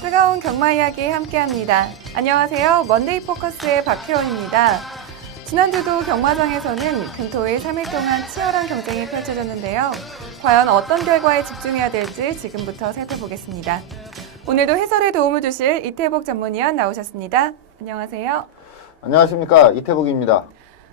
뜨거운 경마 이야기 함께합니다. 안녕하세요. 먼데이 포커스의 박혜원입니다. 지난주도 경마장에서는 금토일 3일 동안 치열한 경쟁이 펼쳐졌는데요. 과연 어떤 결과에 집중해야 될지 지금부터 살펴보겠습니다. 오늘도 해설에 도움을 주실 이태복 전문위원 나오셨습니다. 안녕하세요. 안녕하십니까, 이태복입니다.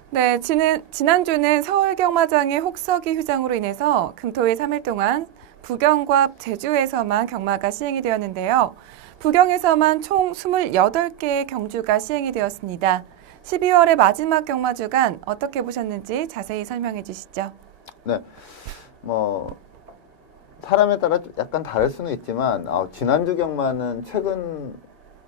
네, 지난주는 서울경마장의 혹서기 휴장으로 인해서 금토일 3일 동안 부경과 제주에서만 경마가 시행이 되었는데요. 부경에서만 총 28개의 경주가 시행이 되었습니다. 12월의 마지막 경마 주간 어떻게 보셨는지 자세히 설명해 주시죠. 네, 사람에 따라 약간 다를 수는 있지만, 지난주 경마는 최근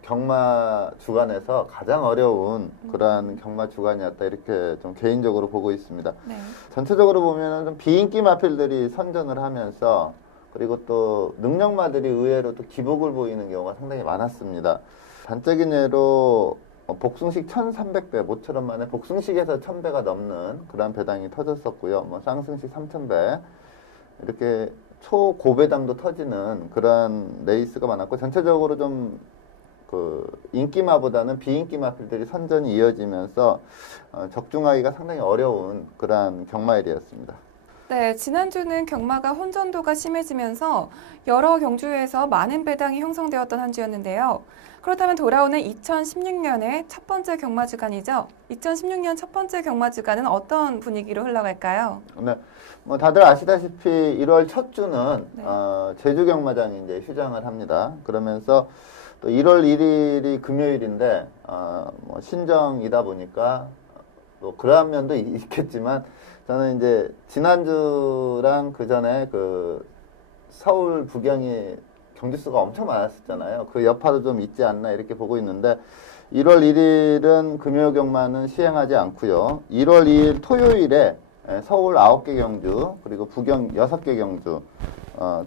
경마 주간에서 가장 어려운 그러한 경마 주간이었다, 이렇게 좀 개인적으로 보고 있습니다. 네. 전체적으로 보면은 좀 비인기 마필들이 선전을 하면서, 그리고 또 능력마들이 의외로 또 기복을 보이는 경우가 상당히 많았습니다. 단적인 예로 복숭식 1300배, 모처럼 만에 복숭식에서 1000배가 넘는 그런 배당이 터졌었고요. 쌍승식 3000배, 이렇게 초고배당도 터지는 그런 레이스가 많았고, 전체적으로 좀 인기마보다는 비인기마필들이 선전이 이어지면서 적중하기가 상당히 어려운 그런 경마일이었습니다. 네, 지난주는 경마가 혼전도가 심해지면서 여러 경주에서 많은 배당이 형성되었던 한 주였는데요. 그렇다면 돌아오는 2016년의 첫 번째 경마 주간이죠. 2016년 첫 번째 경마 주간은 어떤 분위기로 흘러갈까요? 네, 다들 아시다시피 1월 첫 주는 네. 제주 경마장이 이제 휴장을 합니다. 그러면서 또 1월 1일이 금요일인데 신정이다 보니까 또 그러한 면도 있겠지만, 저는 이제 지난주랑 그 전에 서울 부경이 경주수가 엄청 많았었잖아요. 그 여파도 좀 있지 않나 이렇게 보고 있는데, 1월 1일은 금요 경마는 시행하지 않고요. 1월 2일 토요일에 서울 9개 경주, 그리고 부경 6개 경주,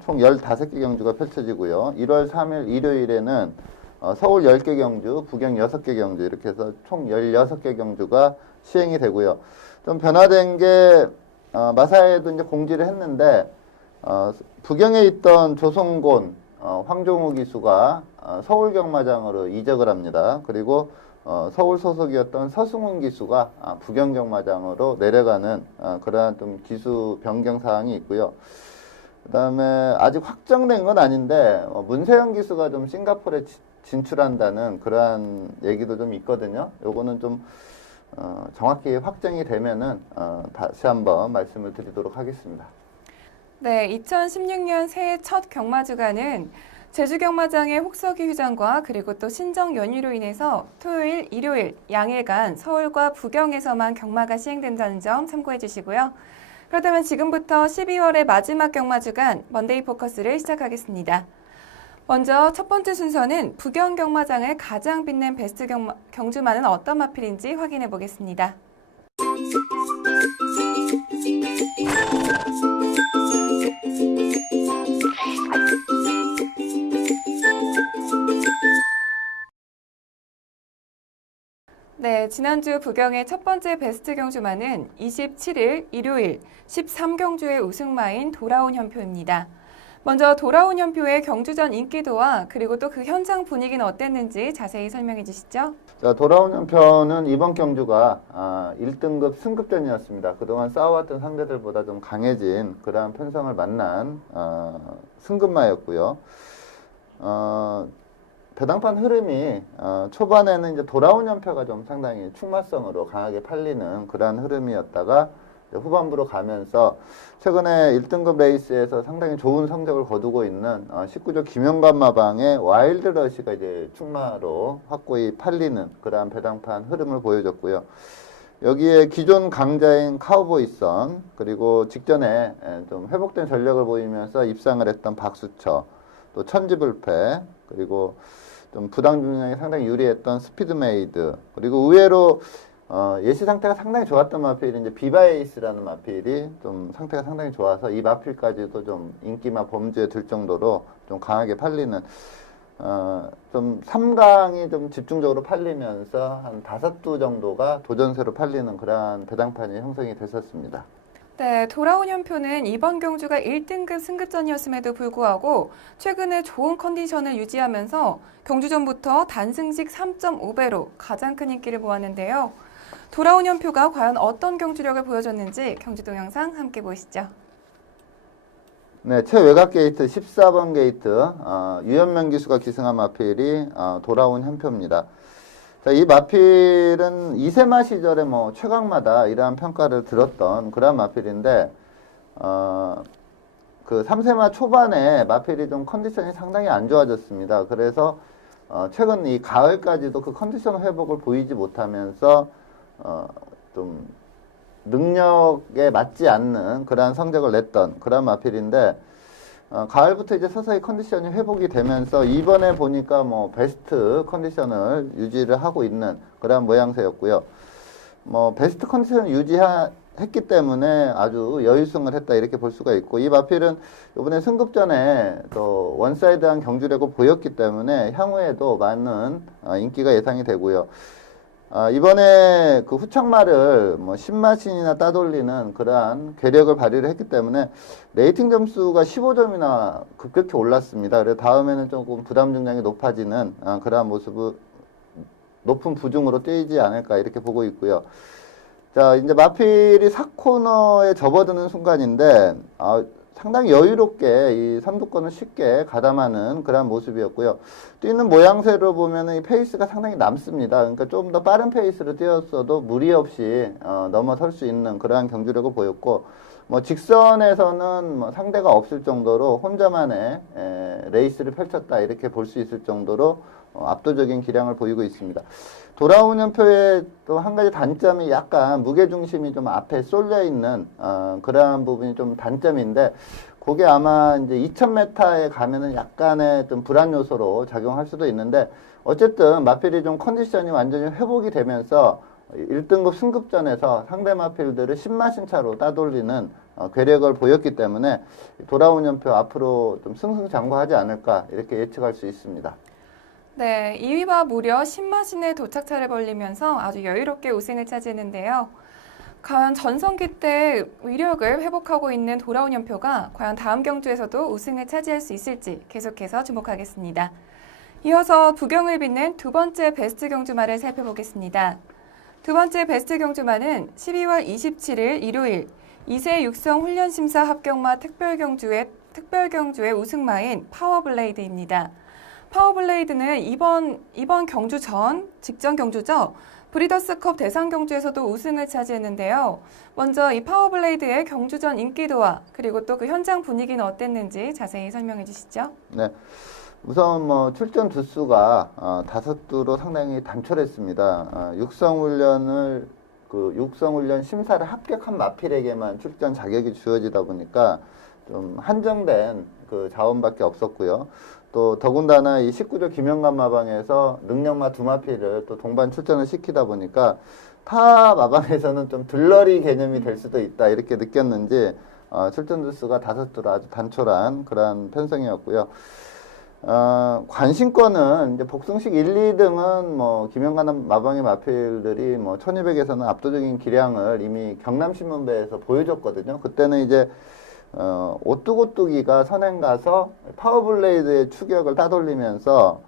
총 15개 경주가 펼쳐지고요. 1월 3일 일요일에는 서울 10개 경주, 부경 6개 경주, 이렇게 해서 총 16개 경주가 시행이 되고요. 좀 변화된 게, 마사에도 이제 공지를 했는데, 부경에 있던 조성곤, 황종우 기수가 서울 경마장으로 이적을 합니다. 그리고 서울 소속이었던 서승훈 기수가 부경 경마장으로 내려가는 그러한 좀 기수 변경 사항이 있고요. 그다음에 아직 확정된 건 아닌데, 문세영 기수가 좀 싱가포르에 진출한다는 그러한 얘기도 좀 있거든요. 요거는 좀 정확히 확정이 되면은 다시 한번 말씀을 드리도록 하겠습니다. 네, 2016년 새해 첫 경마 주간은 제주 경마장의 혹서기 휴장과 그리고 또 신정 연휴로 인해서 토요일, 일요일 양일간 서울과 부경에서만 경마가 시행된다는 점 참고해 주시고요. 그렇다면 지금부터 12월의 마지막 경마 주간 먼데이 포커스를 시작하겠습니다. 먼저 첫 번째 순서는 부경 경마장을 가장 빛낸 베스트 경주마는 어떤 마필인지 확인해 보겠습니다. 네, 지난주 부경의 첫 번째 베스트 경주마는 27일 일요일 13경주의 우승마인 돌아온 현표입니다. 먼저 돌아온 현표의 경주전 인기도와 그리고 또 그 현장 분위기는 어땠는지 자세히 설명해 주시죠. 자, 돌아온 현표는 이번 경주가 1등급 승급전이었습니다. 그동안 싸워왔던 상대들보다 좀 강해진 그러한 편성을 만난 승급마였고요. 배당판 흐름이 초반에는 이제 돌아온 현표가 좀 상당히 충마성으로 강하게 팔리는 그러한 흐름이었다가 후반부로 가면서 최근에 1등급 레이스에서 상당히 좋은 성적을 거두고 있는 19조 김영관마방의 와일드러시가 이제 충마로 확고히 팔리는 그러한 배당판 흐름을 보여줬고요. 여기에 기존 강자인 카우보이선, 그리고 직전에 좀 회복된 전력을 보이면서 입상을 했던 박수처, 또 천지불패, 그리고 좀 부당 중량이 상당히 유리했던 스피드메이드, 그리고 의외로 예시 상태가 상당히 좋았던 마필이 이제 비바에이스라는 마필이 좀 상태가 상당히 좋아서 이 마필까지도 좀 인기마 범주에 들 정도로 좀 강하게 팔리는, 좀 3강이 좀 집중적으로 팔리면서 한 5두 정도가 도전세로 팔리는 그러한 배당판이 형성이 됐었습니다. 네, 돌아온 현표는 이번 경주가 1등급 승급전이었음에도 불구하고 최근에 좋은 컨디션을 유지하면서 경주 전부터 단승식 3.5배로 가장 큰 인기를 모았는데요. 돌아온 현표가 과연 어떤 경주력을 보여줬는지 경주 동영상 함께 보시죠. 네, 최외곽 게이트 14번 게이트 유현명 기수가 기승한 마필이 돌아온 현표입니다. 자, 이 마필은 이세마 시절에 뭐 최강마다 이러한 평가를 들었던 그런 마필인데 그 3세마 초반에 마필이 좀 컨디션이 상당히 안 좋아졌습니다. 그래서 최근 이 가을까지도 그 컨디션 회복을 보이지 못하면서 좀 능력에 맞지 않는 그러한 성적을 냈던 그런 마필인데 가을부터 이제 서서히 컨디션이 회복이 되면서 이번에 보니까 뭐 베스트 컨디션을 유지를 하고 있는 그런 모양새였고요. 뭐 베스트 컨디션을 유지했기 때문에 아주 여유승을 했다 이렇게 볼 수가 있고, 이 마필은 이번에 승급전에 또 원사이드한 경주력을 보였기 때문에 향후에도 많은 인기가 예상이 되고요. 이번에 그 후착마를 뭐 10마신이나 따돌리는 그러한 괴력을 발휘를 했기 때문에 레이팅 점수가 15점이나 급격히 올랐습니다. 그래서 다음에는 조금 부담 중량이 높아지는 그러한 모습을 높은 부중으로 뛰지 않을까 이렇게 보고 있고요. 자, 이제 마필이 4코너에 접어드는 순간인데 상당히 여유롭게 이 선두권을 쉽게 가담하는 그런 모습이었고요. 뛰는 모양새로 보면은 이 페이스가 상당히 남습니다. 그러니까 좀 더 빠른 페이스로 뛰었어도 무리 없이 넘어설 수 있는 그러한 경주력을 보였고, 뭐 직선에서는 뭐 상대가 없을 정도로 혼자만의 레이스를 펼쳤다 이렇게 볼 수 있을 정도로 압도적인 기량을 보이고 있습니다. 돌아온 현표의 또 한 가지 단점이 약간 무게중심이 좀 앞에 쏠려 있는 그러한 부분이 좀 단점인데, 그게 아마 이제 2000m에 가면은 약간의 좀 불안 요소로 작용할 수도 있는데, 어쨌든 마필이 좀 컨디션이 완전히 회복이 되면서 1등급 승급전에서 상대 마필들을 10마신 차로 따돌리는 괴력을 보였기 때문에 돌아온 현표 앞으로 좀 승승장구하지 않을까 이렇게 예측할 수 있습니다. 네, 2위와 무려 10마신의 도착차를 벌리면서 아주 여유롭게 우승을 차지했는데요. 과연 전성기 때 위력을 회복하고 있는 돌아온 현표가 과연 다음 경주에서도 우승을 차지할 수 있을지 계속해서 주목하겠습니다. 이어서 부경을 빛낸 두 번째 베스트 경주마를 살펴보겠습니다. 두 번째 베스트 경주마는 12월 27일 일요일 2세 육성 훈련심사 합격마 특별경주의 우승마인 파워블레이드입니다. 파워블레이드는 이번 경주 직전 경주죠. 브리더스컵 대상 경주에서도 우승을 차지했는데요. 먼저 이 파워블레이드의 경주 전 인기도와 그리고 또 그 현장 분위기는 어땠는지 자세히 설명해 주시죠. 네. 우선 뭐 출전 두수가 5두로 상당히 단촐했습니다. 육성훈련 심사를 합격한 마필에게만 출전 자격이 주어지다 보니까 좀 한정된 그 자원밖에 없었고요. 또 더군다나 이 19조 김영관 마방에서 능력마 두 마필을 또 동반 출전을 시키다 보니까 타 마방에서는 좀 들러리 개념이 될 수도 있다 이렇게 느꼈는지 출전 두수가 5두로 아주 단촐한 그런 편성이었고요. 관심권은 이제 복승식 1, 2등은 뭐 김영관 마방의 마필들이 뭐 1200에서는 압도적인 기량을 이미 경남신문배에서 보여줬거든요. 그때는 이제 오뚜고뚜기가 선행 가서 파워블레이드의 추격을 따돌리면서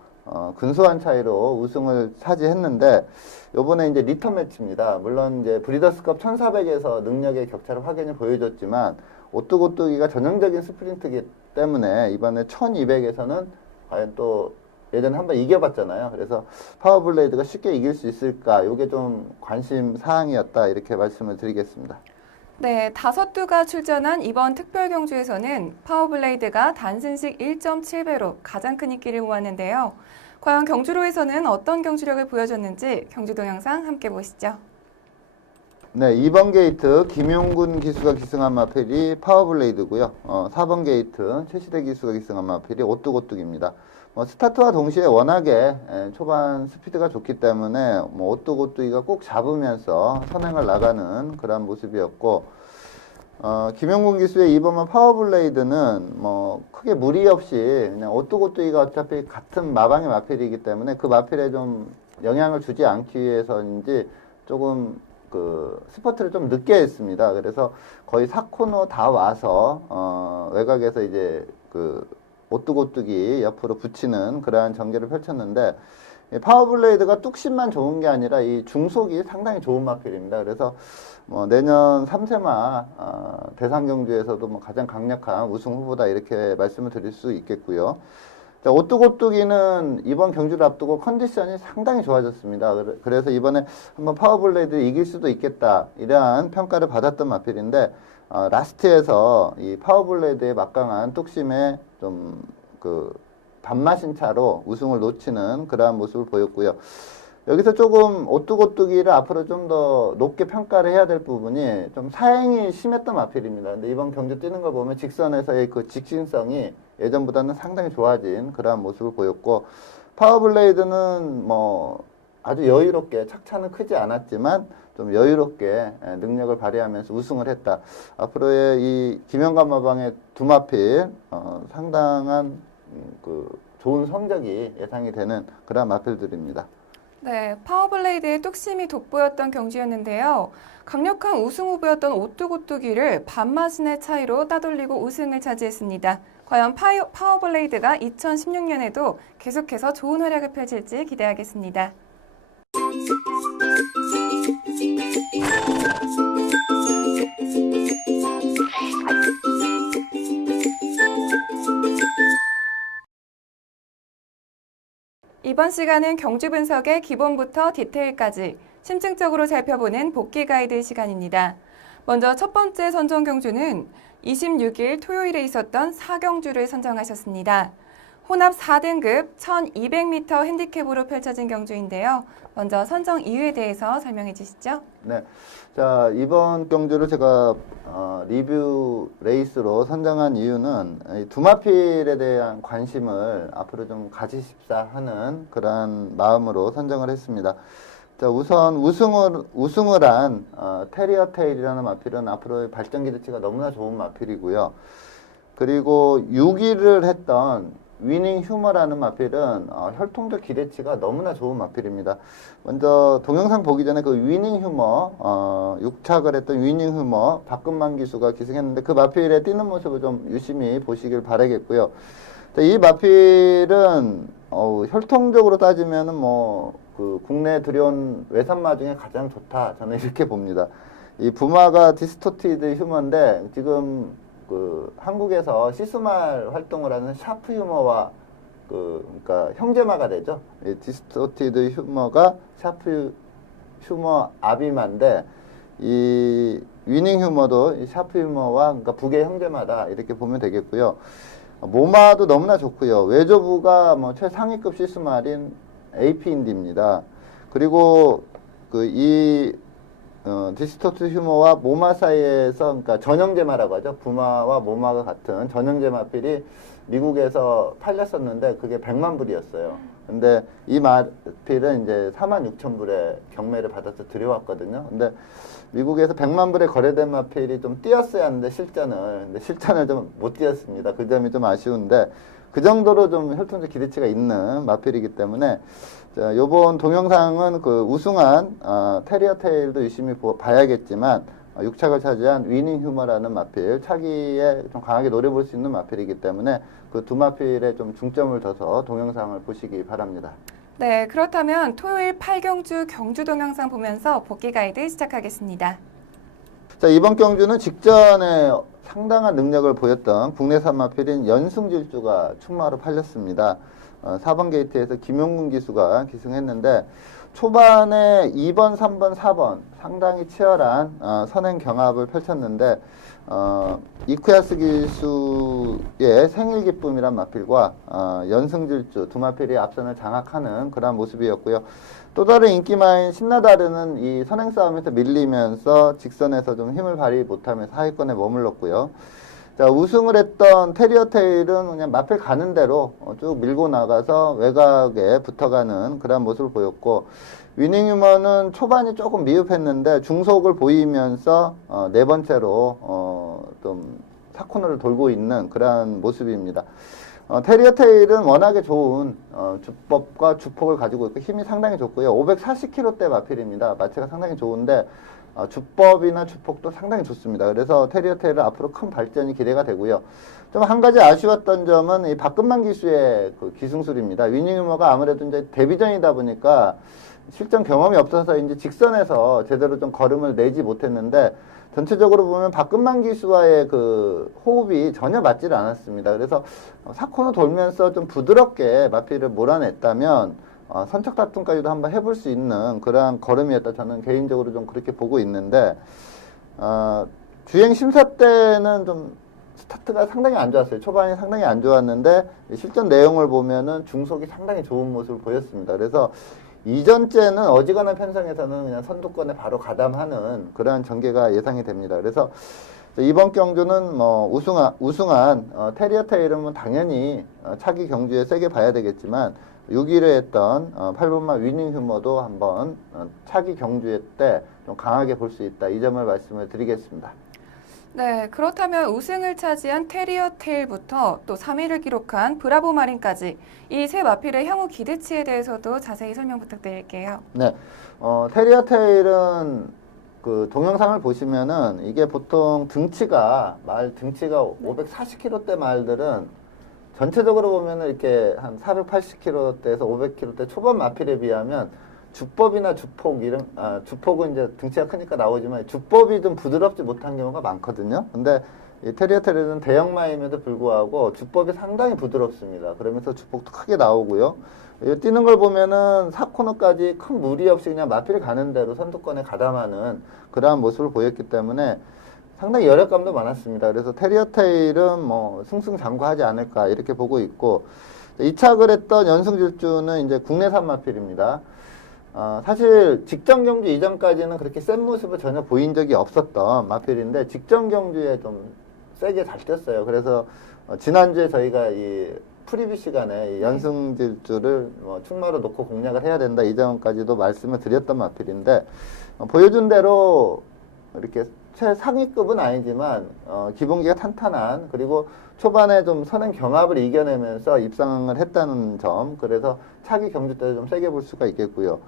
근소한 차이로 우승을 차지했는데, 요번에 이제 리턴 매치입니다. 물론 이제 브리더스컵 1400에서 능력의 격차를 확연히 보여줬지만 오뚜고뚜기가 전형적인 스프린트이기 때문에 이번에 1200에서는 과연 또 예전에 한번 이겨봤잖아요. 그래서 파워블레이드가 쉽게 이길 수 있을까, 이게 좀 관심 사항이었다 이렇게 말씀을 드리겠습니다. 네, 5두가 출전한 이번 특별경주에서는 파워블레이드가 단승식 1.7배로 가장 큰 인기를 모았는데요. 과연 경주로에서는 어떤 경주력을 보여줬는지 경주 동영상 함께 보시죠. 네, 2번 게이트 김용군 기수가 기승한 마필이 파워블레이드고요. 4번 게이트 최시대 기수가 기승한 마필이 오뚜고뚜기입니다. 스타트와 동시에 워낙에 초반 스피드가 좋기 때문에 오뚜고뚜기가 꼭 잡으면서 선행을 나가는 그런 모습이었고, 김용군 기수의 2번만 파워블레이드는 크게 무리 없이 그냥 오뚜고뚜기가 어차피 같은 마방의 마필이기 때문에 그 마필에 좀 영향을 주지 않기 위해서인지 조금 그 스퍼트를 좀 늦게 했습니다. 그래서 거의 4코너 다 와서 외곽에서 이제 그 오뚜고뚜기 옆으로 붙이는 그러한 전개를 펼쳤는데 이 파워블레이드가 뚝심만 좋은 게 아니라 이 중속이 상당히 좋은 마필입니다. 그래서 뭐 내년 3세마 대상 경주에서도 뭐 가장 강력한 우승 후보다 이렇게 말씀을 드릴 수 있겠고요. 자, 오뚜고뚜기는 이번 경주를 앞두고 컨디션이 상당히 좋아졌습니다. 그래서 이번에 한번 파워블레이드 이길 수도 있겠다 이러한 평가를 받았던 마필인데 라스트에서 이 파워블레이드의 막강한 뚝심에 좀 그 밥맛인 차로 우승을 놓치는 그러한 모습을 보였고요. 여기서 조금 오뚜고뚜기를 앞으로 좀 더 높게 평가를 해야 될 부분이 좀 사행이 심했던 마필입니다. 근데 이번 경주 뛰는 걸 보면 직선에서의 그 직진성이 예전보다는 상당히 좋아진 그러한 모습을 보였고, 파워블레이드는 뭐 아주 여유롭게 착차는 크지 않았지만 좀 여유롭게 능력을 발휘하면서 우승을 했다. 앞으로의 이 김영관 마방의 두 마필 상당한 그 좋은 성적이 예상이 되는 그런 마필들입니다. 네, 파워블레이드의 뚝심이 돋보였던 경주였는데요. 강력한 우승 후보였던 오뚜고뚜기를 반마신의 차이로 따돌리고 우승을 차지했습니다. 과연 파워블레이드가 2016년에도 계속해서 좋은 활약을 펼칠지 기대하겠습니다. 이번 시간은 경주 분석의 기본부터 디테일까지 심층적으로 살펴보는 복귀 가이드 시간입니다. 먼저 첫 번째 선정 경주는 26일 토요일에 있었던 4경주를 선정하셨습니다. 혼합 4등급 1200m 핸디캡으로 펼쳐진 경주인데요. 먼저 선정 이유에 대해서 설명해 주시죠. 네. 자, 이번 경주를 제가 리뷰 레이스로 선정한 이유는 이 두마필에 대한 관심을 앞으로 좀 가지십사 하는 그러한 마음으로 선정을 했습니다. 자, 우선 우승을 한 테리어 테일이라는 마필은 앞으로의 발전 기대치가 너무나 좋은 마필이고요. 그리고 6위를 했던 위닝 휴머라는 마필은 혈통적 기대치가 너무나 좋은 마필입니다. 먼저 동영상 보기 전에 그 위닝 휴머, 6착을 했던 위닝 휴머 박근만 기수가 기승했는데 그 마필의 뛰는 모습을 좀 유심히 보시길 바라겠고요. 이 마필은 혈통적으로 따지면은 뭐 그 국내에 들여온 외산마 중에 가장 좋다, 저는 이렇게 봅니다. 이 부마가 디스토티드 휴머인데 지금 그 한국에서 시스말 활동을 하는 샤프 휴머와 그러니까 형제마가 되죠. 이 디스토티드 휴머가 샤프 휴머 아비마인데 이 위닝 휴머도 이 샤프 휴머와 그러니까 북의 형제마다 이렇게 보면 되겠고요. 모마도 너무나 좋고요. 외조부가 뭐 최상위급 시스말인 AP인디입니다. 그리고 디스토트 휴머와 모마 사이에서, 그러니까 전형제마라고 하죠. 부마와 모마가 같은 전형제마필이 미국에서 팔렸었는데 그게 100만 불이었어요. 근데 이 마필은 이제 46,000불에 경매를 받아서 들여왔거든요. 근데 미국에서 100만 불에 거래된 마필이 좀 뛰었어야 하는데 근데 실전을 좀 못 뛰었습니다. 그 점이 좀 아쉬운데 그 정도로 좀 혈통적 기대치가 있는 마필이기 때문에 자, 요번 동영상은 그 우승한 테리어 테일도 유심히 봐야겠지만 6착을 차지한 위닝 휴머라는 마필, 차기에 좀 강하게 노려볼 수 있는 마필이기 때문에 그 두 마필에 좀 중점을 둬서 동영상을 보시기 바랍니다. 네, 그렇다면 토요일 8경주 경주 동영상 보면서 복귀 가이드 시작하겠습니다. 자, 이번 경주는 직전에 상당한 능력을 보였던 국내산 마필인 연승질주가 충마로 팔렸습니다. 4번 게이트에서 김용근 기수가 기승했는데 초반에 2번, 3번, 4번 상당히 치열한 선행 경합을 펼쳤는데 이쿠야스 기수의 생일 기쁨이란 마필과 연승질주 두 마필이 앞선을 장악하는 그런 모습이었고요. 또 다른 인기마인 신나다르는 이 선행 싸움에서 밀리면서 직선에서 좀 힘을 발휘 못하면서 하위권에 머물렀고요. 자, 우승을 했던 테리어 테일은 그냥 마필 가는 대로 쭉 밀고 나가서 외곽에 붙어가는 그런 모습을 보였고, 위닝 휴머는 초반이 조금 미흡했는데 중속을 보이면서 네 번째로 좀 4코너를 돌고 있는 그런 모습입니다. 테리어 테일은 워낙에 좋은 주법과 주폭을 가지고 있고 힘이 상당히 좋고요. 540kg대 마필입니다. 마체가 상당히 좋은데 주법이나 주폭도 상당히 좋습니다. 그래서 테리어 테일은 앞으로 큰 발전이 기대가 되고요. 좀 한 가지 아쉬웠던 점은 이 박근만 기수의 그 기승술입니다. 위닝 유머가 아무래도 이제 데뷔전이다 보니까 실전 경험이 없어서 이제 직선에서 제대로 좀 걸음을 내지 못했는데 전체적으로 보면 박근만 기수와의 그 호흡이 전혀 맞질 않았습니다. 그래서 4코너 돌면서 좀 부드럽게 마필을 몰아냈다면 선착 다툼까지도 한번 해볼 수 있는 그러한 걸음이었다. 저는 개인적으로 좀 그렇게 보고 있는데 주행 심사 때는 좀 스타트가 상당히 안 좋았어요. 초반이 상당히 안 좋았는데 실전 내용을 보면은 중속이 상당히 좋은 모습을 보였습니다. 그래서 이전째는 어지간한 편성에서는 그냥 선두권에 바로 가담하는 그러한 전개가 예상이 됩니다. 그래서 이번 경주는 뭐 우승한 테리어 테일은 당연히 차기 경주에 세게 봐야 되겠지만 6위를 했던 8번마 위닝 휴머도 한번 차기 경주에 때 좀 강하게 볼 수 있다. 이 점을 말씀을 드리겠습니다. 네, 그렇다면 우승을 차지한 테리어 테일부터 또 3위를 기록한 브라보 마린까지 이 세 마필의 향후 기대치에 대해서도 자세히 설명 부탁드릴게요. 네, 테리어 테일은 그 동영상을 보시면은 이게 보통 등치가 540kg대 말들은 전체적으로 보면은 이렇게 한 480kg대에서 500kg대 초반 마필에 비하면 주법이나 주폭 주폭은 이제 등치가 크니까 나오지만 주법이 좀 부드럽지 못한 경우가 많거든요. 근데 이 테리어 테일은 대형마임에도 불구하고 주법이 상당히 부드럽습니다. 그러면서 주폭도 크게 나오고요. 뛰는 걸 보면은 4코너까지 큰 무리 없이 그냥 마필 가는 대로 선두권에 가담하는 그러한 모습을 보였기 때문에 상당히 열혈감도 많았습니다. 그래서 테리어 테일은 뭐 승승장구하지 않을까 이렇게 보고 있고, 이착을 했던 연승질주는 이제 국내산 마필입니다. 사실 직전 경주 이전까지는 그렇게 센 모습을 전혀 보인 적이 없었던 마필인데 직전 경주에 좀 세게 잘 뛰었어요. 그래서 지난주에 저희가 이 프리뷰 시간에 이 연승질주를 충마로 놓고 공략을 해야 된다 이 점까지도 말씀을 드렸던 마필인데 보여준 대로 이렇게 최상위급은 아니지만 기본기가 탄탄한, 그리고 초반에 좀 선행 경합을 이겨내면서 입상을 했다는 점, 그래서 차기 경주 때 좀 세게 볼 수가 있겠고요.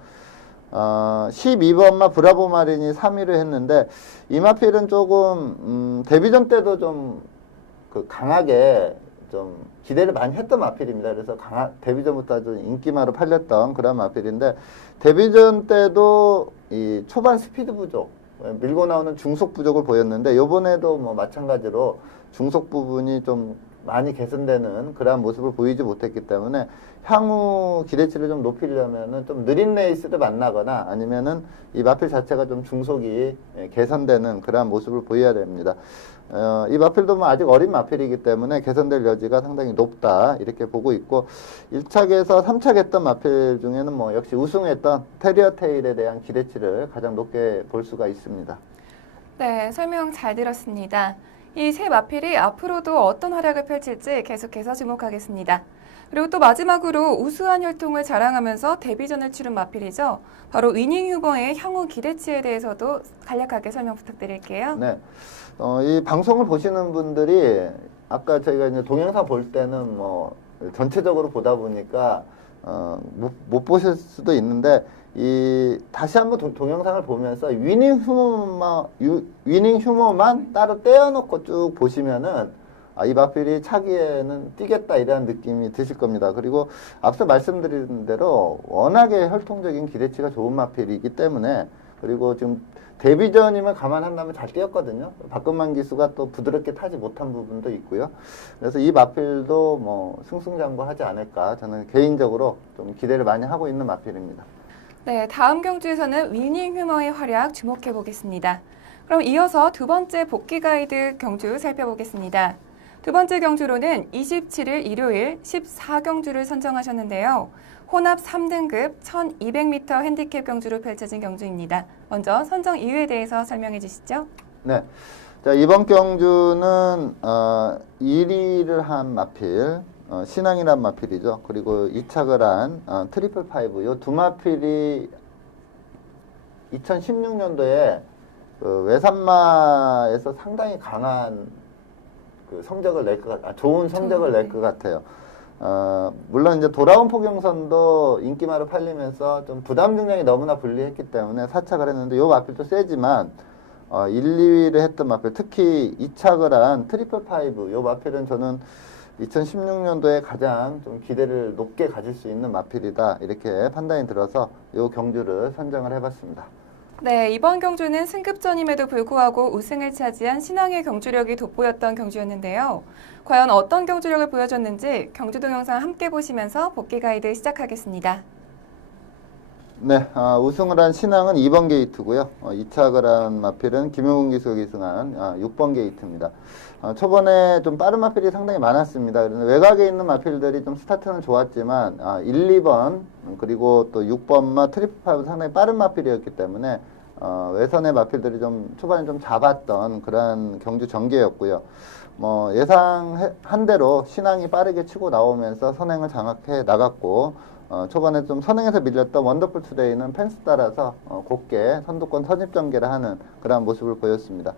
12번마 브라보 마린이 3위를 했는데 이 마필은 조금 데뷔전 때도 좀 강하게 좀 기대를 많이 했던 마필입니다. 그래서 데뷔전부터 아주 인기마로 팔렸던 그런 마필인데 데뷔전 때도 이 초반 스피드 부족, 밀고 나오는 중속 부족을 보였는데 요번에도 뭐 마찬가지로 중속 부분이 좀 많이 개선되는 그러한 모습을 보이지 못했기 때문에 향후 기대치를 좀 높이려면은 좀 느린 레이스를 만나거나 아니면은 이 마필 자체가 좀 중속이 개선되는 그러한 모습을 보여야 됩니다. 이 마필도 뭐 아직 어린 마필이기 때문에 개선될 여지가 상당히 높다 이렇게 보고 있고, 1착에서 3착 했던 마필 중에는 뭐 역시 우승했던 테리어 테일에 대한 기대치를 가장 높게 볼 수가 있습니다. 네, 설명 잘 들었습니다. 이 세 마필이 앞으로도 어떤 활약을 펼칠지 계속해서 주목하겠습니다. 그리고 또 마지막으로 우수한 혈통을 자랑하면서 데뷔전을 치른 마필이죠. 바로 위닝 휴머의 향후 기대치에 대해서도 간략하게 설명 부탁드릴게요. 네, 이 방송을 보시는 분들이 아까 저희가 이제 동영상 볼 때는 뭐 전체적으로 보다 보니까 못 보실 수도 있는데 다시 한번 동영상을 보면서 위닝 휴머만 따로 떼어놓고 쭉 보시면은 이 마필이 차기에는 뛰겠다 이런 느낌이 드실 겁니다. 그리고 앞서 말씀드린 대로 워낙에 혈통적인 기대치가 좋은 마필이기 때문에, 그리고 지금 데뷔전이면 감안한다면 잘 뛰었거든요. 박근만 기수가 또 부드럽게 타지 못한 부분도 있고요. 그래서 이 마필도 뭐 승승장구하지 않을까, 저는 개인적으로 좀 기대를 많이 하고 있는 마필입니다. 네, 다음 경주에서는 위닝 휴머의 활약 주목해 보겠습니다. 그럼 이어서 두 번째 복귀 가이드 경주 살펴보겠습니다. 두 번째 경주로는 27일 일요일 14경주를 선정하셨는데요. 혼합 3등급 1200m 핸디캡 경주로 펼쳐진 경주입니다. 먼저 선정 이유에 대해서 설명해 주시죠. 네. 자, 이번 경주는 1위를 한 마필, 신앙이란 마필이죠. 그리고 2착을 한 트리플 파이브, 이 두 마필이 2016년도에 외산마에서 상당히 강한 그 성적을 낼 것 좋은 성적을 낼 것 같아요. 물론 이제 돌아온 포경선도 인기마로 팔리면서 좀 부담 중량이 너무나 불리했기 때문에 사착을 했는데 요 마필도 세지만 1, 2위를 했던 마필, 특히 2착을 한 트리플 파이브 요 마필은 저는 2016년도에 가장 좀 기대를 높게 가질 수 있는 마필이다 이렇게 판단이 들어서 요 경주를 선정을 해봤습니다. 네, 이번 경주는 승급전임에도 불구하고 우승을 차지한 신앙의 경주력이 돋보였던 경주였는데요. 과연 어떤 경주력을 보여줬는지 경주 동영상 함께 보시면서 복귀 가이드 시작하겠습니다. 네, 우승을 한 신앙은 2번 게이트고요. 2착을 한 마필은 김용훈 기수가 기승한 6번 게이트입니다. 초반에 좀 빠른 마필이 상당히 많았습니다. 그런데 외곽에 있는 마필들이 좀 스타트는 좋았지만 1, 2번 그리고 또 6번마 트리플 파이브 상당히 빠른 마필이었기 때문에 외선의 마필들이 좀 초반에 좀 잡았던 그런 경주 전개였고요. 뭐 예상한 대로 신앙이 빠르게 치고 나오면서 선행을 장악해 나갔고 초반에 좀 선행에서 밀렸던 원더풀 투데이는 펜스 따라서 곱게 선두권 선입 전개를 하는 그런 모습을 보였습니다.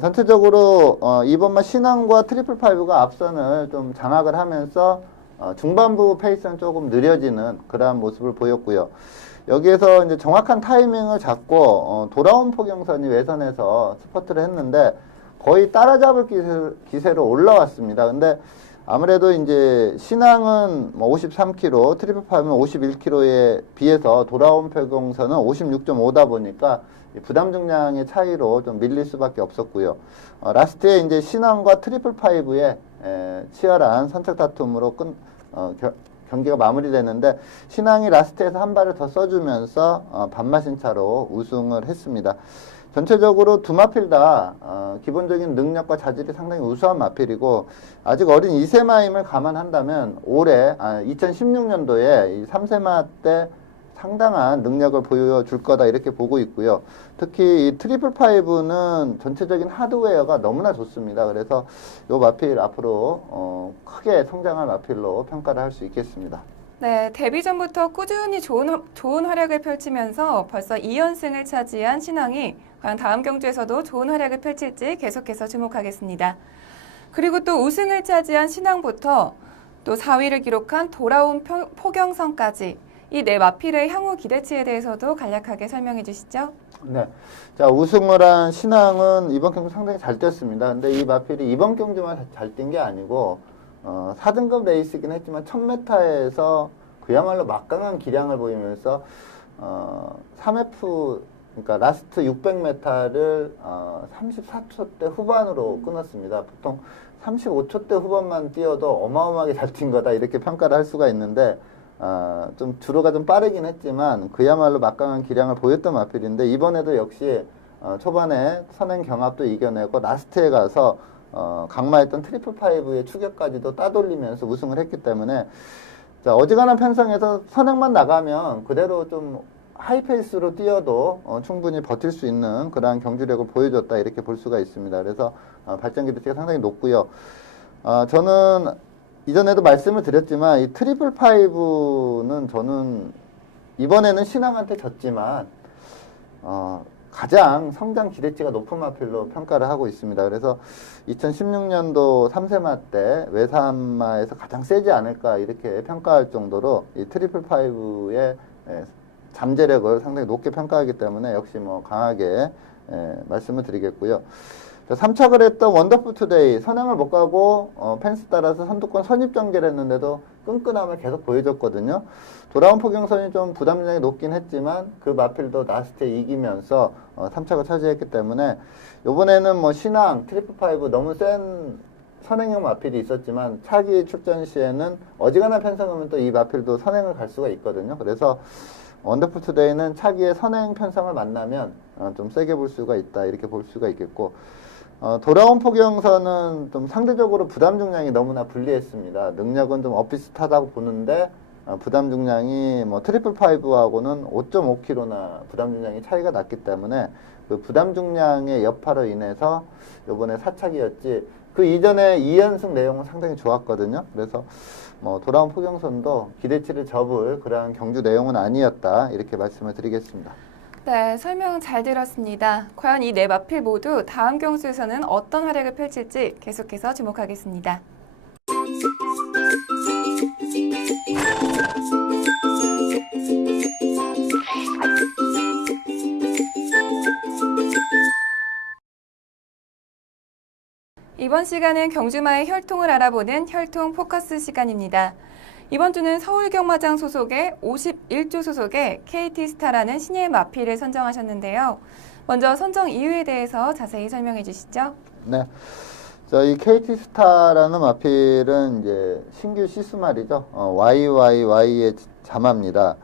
전체적으로 이번만 신앙과 트리플 파이브가 앞선을 좀 장악을 하면서 중반부 페이스는 조금 느려지는 그러한 모습을 보였고요. 여기에서 이제 정확한 타이밍을 잡고 돌아온 포경선이 외선에서 스퍼트를 했는데 거의 따라잡을 기세로 올라왔습니다. 근데 아무래도 이제 신앙은 뭐 53km, 트리플 파이브는 51km에 비해서 돌아온 포경선은 56.5다 보니까 부담 중량의 차이로 좀 밀릴 수밖에 없었고요. 라스트에 이제 신앙과 트리플 파이브의 치열한 선착 다툼으로 경기가 마무리됐는데 신앙이 라스트에서 한 발을 더 써주면서 반마신 차로 우승을 했습니다. 전체적으로 두 마필 다 기본적인 능력과 자질이 상당히 우수한 마필이고 아직 어린 2세마임을 감안한다면 올해 2016년도에 이 3세마 때 상당한 능력을 보여줄 거다 이렇게 보고 있고요. 특히 이 트리플 파이브는 전체적인 하드웨어가 너무나 좋습니다. 그래서 이 마필 앞으로 크게 성장할 마필로 평가를 할 수 있겠습니다. 네, 데뷔 전부터 꾸준히 좋은 활약을 펼치면서 벌써 2연승을 차지한 신앙이 과연 다음 경주에서도 좋은 활약을 펼칠지 계속해서 주목하겠습니다. 그리고 또 우승을 차지한 신앙부터 또 4위를 기록한 돌아온 포경선까지 이 네 마필의 향후 기대치에 대해서도 간략하게 설명해 주시죠. 네. 자, 우승을 한 신앙은 이번 경주 상당히 잘 뛰었습니다. 근데 이 마필이 이번 경주만 잘 뛴 게 아니고 4등급 레이스긴 했지만 1000m에서 그야말로 막강한 기량을 보이면서 3F 그러니까 라스트 600m를 34초대 후반으로 끊었습니다. 보통 35초대 후반만 뛰어도 어마어마하게 잘 뛴 거다 이렇게 평가를 할 수가 있는데 좀 주로가 좀 빠르긴 했지만 그야말로 막강한 기량을 보였던 마필인데 이번에도 역시 초반에 선행 경합도 이겨내고 라스트에 가서 강마했던 트리플 파이브의 추격까지도 따돌리면서 우승을 했기 때문에 자, 어지간한 편성에서 선행만 나가면 그대로 좀 하이페이스로 뛰어도 충분히 버틸 수 있는 그러한 경주력을 보여줬다 이렇게 볼 수가 있습니다. 그래서 발전 기대치가 상당히 높고요. 저는 이전에도 말씀을 드렸지만 이 트리플 파이브는 저는 이번에는 신앙한테 졌지만 가장 성장 기대치가 높은 마필로 평가를 하고 있습니다. 그래서 2016년도 3세마 때 외삼마에서 가장 세지 않을까 이렇게 평가할 정도로 이 트리플 파이브의 잠재력을 상당히 높게 평가하기 때문에 역시 뭐 강하게 말씀을 드리겠고요. 3착을 했던 원더풀 투데이 선행을 못 가고 펜스 따라서 선두권 선입 전개를 했는데도 끈끈함을 계속 보여줬거든요. 돌아온 포경선이 좀 부담량이 높긴 했지만 그 마필도 라스트에 이기면서 3착을 차지했기 때문에 이번에는 뭐 신앙, 트리플 파이브 너무 센 선행형 마필이 있었지만 차기 출전 시에는 어지간한 편성하면 또 이 마필도 선행을 갈 수가 있거든요. 그래서 원더풀 투데이는 차기의 선행 편성을 만나면 좀 세게 볼 수가 있다 이렇게 볼 수가 있겠고 돌아온 포경선은 좀 상대적으로 부담 중량이 너무나 불리했습니다. 능력은 좀 엇비슷하다고 보는데 부담 중량이 뭐 트리플 파이브하고는 5.5kg나 부담 중량이 차이가 났기 때문에 그 부담 중량의 여파로 인해서 이번에 4착이었지 그 이전에 2연승 내용은 상당히 좋았거든요. 그래서 뭐 돌아온 포경선도 기대치를 접을 그러한 경주 내용은 아니었다 이렇게 말씀을 드리겠습니다. 네, 설명 잘 들었습니다. 과연 이 네 마필 모두 다음 경주에서는 어떤 활약을 펼칠지 계속해서 주목하겠습니다. 이번 시간은 경주마의 혈통을 알아보는 혈통 포커스 시간입니다. 이번 주는 서울경마장 소속의 51조 소속의 KT스타라는 신예 마필을 선정하셨는데요. 먼저 선정 이유에 대해서 자세히 설명해 주시죠. 네. 이 KT스타라는 마필은 이제 신규 시스말이죠. YYY의 자마입니다.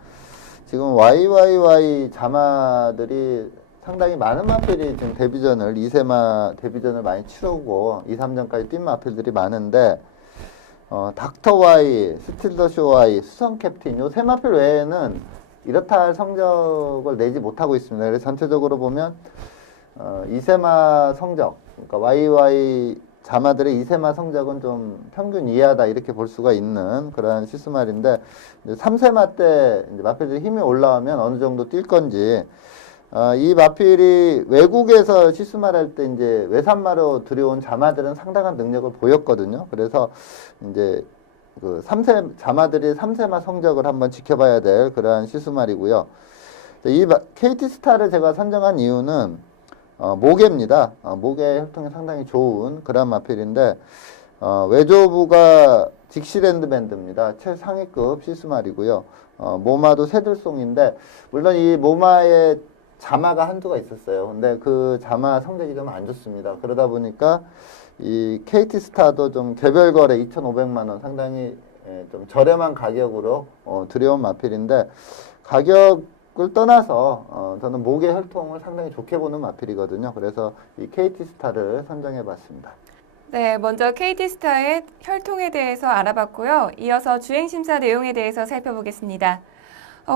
지금 YYY 자마들이 상당히 많은 마필이 지금 데뷔전을, 2세마 데뷔전을 많이 치르고 2, 3전까지 뛴 마필들이 많은데, 닥터 Y, 스틸더쇼 Y, 수성 캡틴, 요 세 마필 외에는 이렇다 할 성적을 내지 못하고 있습니다. 그래서 전체적으로 보면, 2세마 성적, 그러니까 YY 자마들의 2세마 성적은 좀 평균 이하다 이렇게 볼 수가 있는 그러한 시스말인데, 3세마 때 이제 마필들이 힘이 올라오면 어느 정도 뛸 건지, 이 마필이 외국에서 시스말 할 때 이제 외산마로 들여온 자마들은 상당한 능력을 보였거든요. 그래서 이제 그 자마들이 3세마 성적을 한번 지켜봐야 될 그러한 시스말이고요. 이 KT스타를 제가 선정한 이유는 모계입니다. 모계 혈통이 상당히 좋은 그런 마필인데, 외조부가 딕시랜드 밴드입니다. 최상위급 시스말이고요. 모마도 새들송인데, 물론 이 모마의 자마가 한두가 있었어요. 근데 그 자마 성적이 좀 안 좋습니다. 그러다 보니까 이 KT스타도 좀 개별 거래 2,500만 원 상당히 좀 저렴한 가격으로 들여온 마필인데, 가격을 떠나서 저는 모계 혈통을 상당히 좋게 보는 마필이거든요. 그래서 이 KT스타를 선정해 봤습니다. 네, 먼저 KT스타의 혈통에 대해서 알아봤고요. 이어서 주행심사 내용에 대해서 살펴보겠습니다.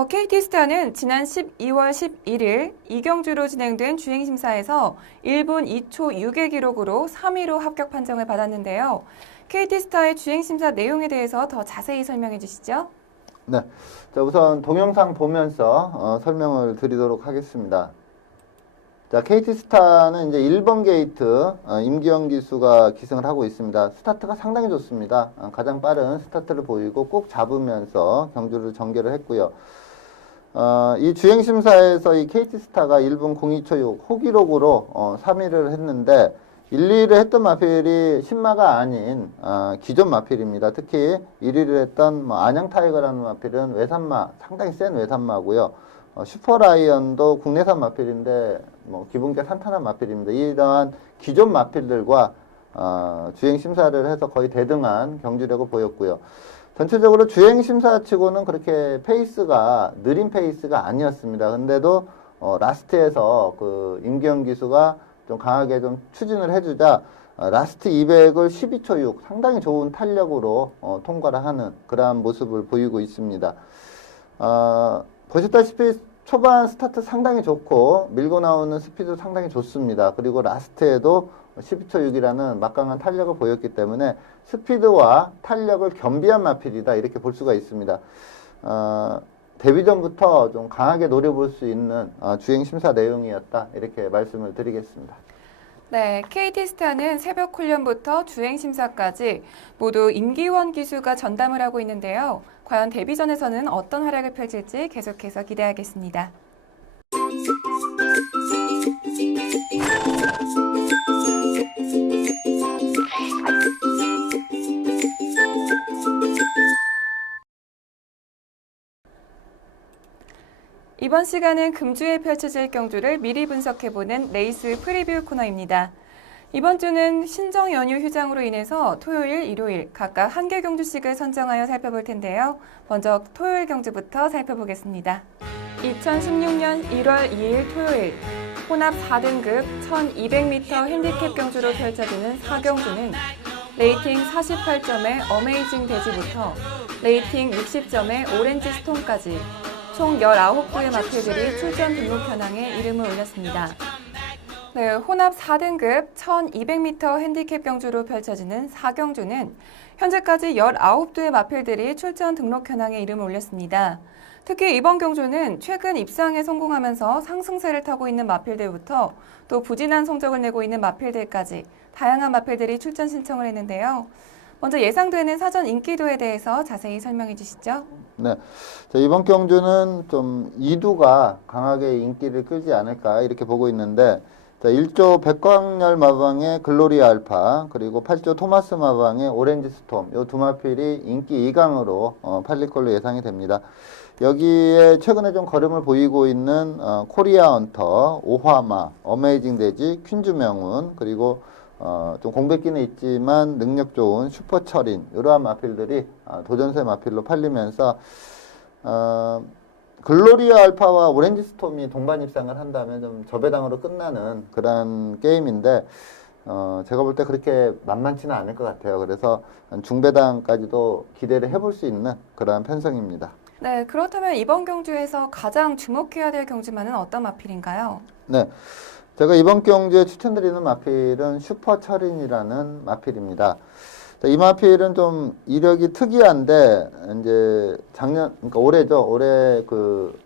KT스타는 지난 12월 11일 이경주로 진행된 주행심사에서 1분 2초 6의 기록으로 3위로 합격 판정을 받았는데요. KT스타의 주행심사 내용에 대해서 더 자세히 설명해 주시죠. 네, 자, 우선 동영상 보면서 설명을 드리도록 하겠습니다. 자, KT스타는 이제 1번 게이트 임기영 기수가 기승을 하고 있습니다. 스타트가 상당히 좋습니다. 가장 빠른 스타트를 보이고 꼭 잡으면서 경주를 전개를 했고요. 이 주행심사에서 이 KT스타가 1분 02초 6 호기록으로 3위를 했는데, 1, 2위를 했던 마필이 신마가 아닌 기존 마필입니다. 특히 1위를 했던 안양타이거라는 마필은 외산마, 상당히 센 외산마고요. 슈퍼라이언도 국내산 마필인데 기분께 탄탄한 마필입니다. 이러한 기존 마필들과 주행심사를 해서 거의 대등한 경주력을 보였고요. 전체적으로 주행심사치고는 그렇게 페이스가 느린 페이스가 아니었습니다. 근데도 라스트에서 그 임기영 기수가 좀 강하게 좀 추진을 해주자 라스트 200을 12초 6 상당히 좋은 탄력으로 통과를 하는 그러한 모습을 보이고 있습니다. 보셨다시피 초반 스타트 상당히 좋고 밀고 나오는 스피드 상당히 좋습니다. 그리고 라스트에도 12초 6이라는 막강한 탄력을 보였기 때문에 스피드와 탄력을 겸비한 마필이다 이렇게 볼 수가 있습니다. 데뷔전부터 좀 강하게 노려볼 수 있는 주행심사 내용이었다 이렇게 말씀을 드리겠습니다. 네, KT스타는 새벽 훈련부터 주행심사까지 모두 임기원 기수가 전담을 하고 있는데요. 과연 데뷔전에서는 어떤 활약을 펼칠지 계속해서 기대하겠습니다. 이번 시간은 금주에 펼쳐질 경주를 미리 분석해보는 레이스 프리뷰 코너입니다. 이번 주는 신정 연휴 휴장으로 인해서 토요일, 일요일 각각 한 개 경주씩을 선정하여 살펴볼 텐데요. 먼저 토요일 경주부터 살펴보겠습니다. 2016년 1월 2일 토요일 혼합 4등급 1200m 핸디캡 경주로 펼쳐지는 4경주는 레이팅 48점의 어메이징 돼지부터 레이팅 60점의 오렌지 스톤까지 총 19부의 마필들이 출전 등록 현황에 이름을 올렸습니다. 네, 혼합 4등급 1200m 핸디캡 경주로 펼쳐지는 4경주는 현재까지 19두의 마필들이 출전 등록 현황에 이름을 올렸습니다. 특히 이번 경주는 최근 입상에 성공하면서 상승세를 타고 있는 마필들부터 또 부진한 성적을 내고 있는 마필들까지 다양한 마필들이 출전 신청을 했는데요. 먼저 예상되는 사전 인기도에 대해서 자세히 설명해 주시죠. 네, 자, 이번 경주는 좀 2두가 강하게 인기를 끌지 않을까 이렇게 보고 있는데, 자, 1조 백광열 마방의 글로리아 알파, 그리고 8조 토마스 마방의 오렌지 스톰, 요 두 마필이 인기 2강으로 팔릴 걸로 예상이 됩니다. 여기에 최근에 좀 걸음을 보이고 있는 코리아 헌터, 오화마, 어메이징 돼지, 퀸즈 명운, 그리고 좀 공백기는 있지만 능력 좋은 슈퍼철인, 이러한 마필들이 도전세 마필로 팔리면서 글로리아 알파와 오렌지 스톰이 동반 입상을 한다면 좀 저배당으로 끝나는 그런 게임인데 제가 볼 때 그렇게 만만치는 않을 것 같아요. 그래서 중배당까지도 기대를 해볼 수 있는 그러한 편성입니다. 네, 그렇다면 이번 경주에서 가장 주목해야 될 경주마는 어떤 마필인가요? 네, 제가 이번 경주에 추천드리는 마필은 슈퍼철인이라는 마필입니다. 이 마필은 좀 이력이 특이한데, 이제 그러니까 올해죠. 올해 그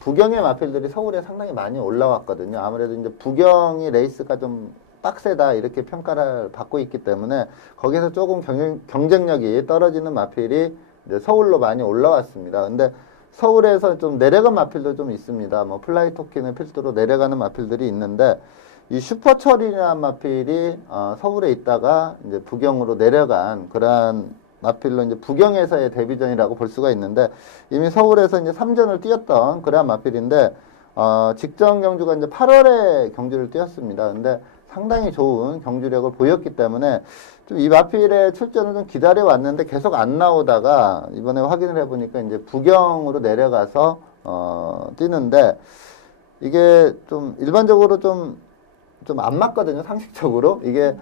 부경의 마필들이 서울에 상당히 많이 올라왔거든요. 아무래도 이제 부경이 레이스가 좀 빡세다 이렇게 평가를 받고 있기 때문에 거기서 조금 경쟁력이 떨어지는 마필이 이제 서울로 많이 올라왔습니다. 근데 서울에서 좀 내려간 마필도 좀 있습니다. 뭐 플라이 토큰을 필두로 내려가는 마필들이 있는데 이 슈퍼철이라는 마필이 서울에 있다가 이제 부경으로 내려간 그러한 마필로 이제 부경에서의 데뷔전이라고 볼 수가 있는데 이미 서울에서 이제 3전을 뛰었던 그러한 마필인데 직전 경주가 이제 8월에 경주를 뛰었습니다. 근데 상당히 좋은 경주력을 보였기 때문에 좀 이 마필의 출전을 좀 기다려 왔는데 계속 안 나오다가 이번에 확인을 해보니까 이제 부경으로 내려가서 뛰는데 이게 좀 일반적으로 좀 안 맞거든요. 상식적으로. 이게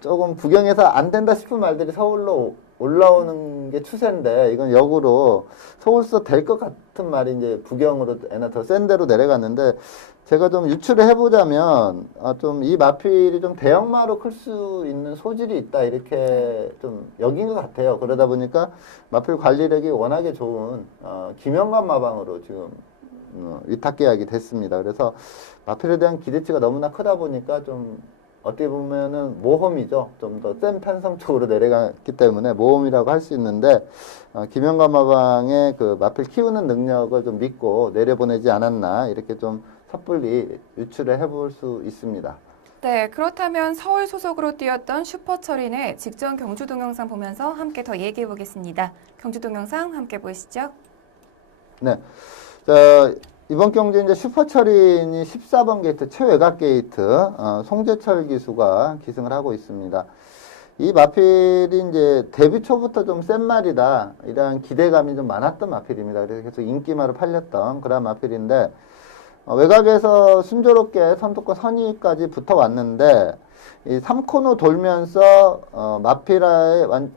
조금 부경에서 안 된다 싶은 말들이 서울로 올라오는 게 추세인데 이건 역으로 서울서 될 것 같은 말이 이제 부경으로 애나 더 센 데로 내려갔는데 제가 좀 유추를 해보자면 좀 이 마필이 좀 대형마로 클 수 있는 소질이 있다 이렇게 좀 여긴 것 같아요. 그러다 보니까 마필 관리력이 워낙에 좋은 김영관 마방으로 지금 위탁 계약이 됐습니다. 그래서 마필에 대한 기대치가 너무나 크다 보니까 좀 어떻게 보면은 모험이죠. 좀 더 센 편성 쪽으로 내려갔기 때문에 모험이라고 할 수 있는데 김영관 마방의 그 마필 키우는 능력을 좀 믿고 내려보내지 않았나 이렇게 좀 섣불리 유추를 해볼 수 있습니다. 네, 그렇다면 서울 소속으로 뛰었던 슈퍼철인의 직전 경주 동영상 보면서 함께 더 얘기해 보겠습니다. 경주 동영상 함께 보시죠. 네. 자, 이번 경주에 이제 슈퍼철인이 14번 게이트 최외곽 게이트 송재철 기수가 기승을 하고 있습니다. 이 마필이 이제 데뷔 초부터 좀 센 말이다 이런 기대감이 좀 많았던 마필입니다. 그래서 계속 인기마로 팔렸던 그런 마필인데 외곽에서 순조롭게 선두권 선의까지 붙어왔는데 이 3코너 돌면서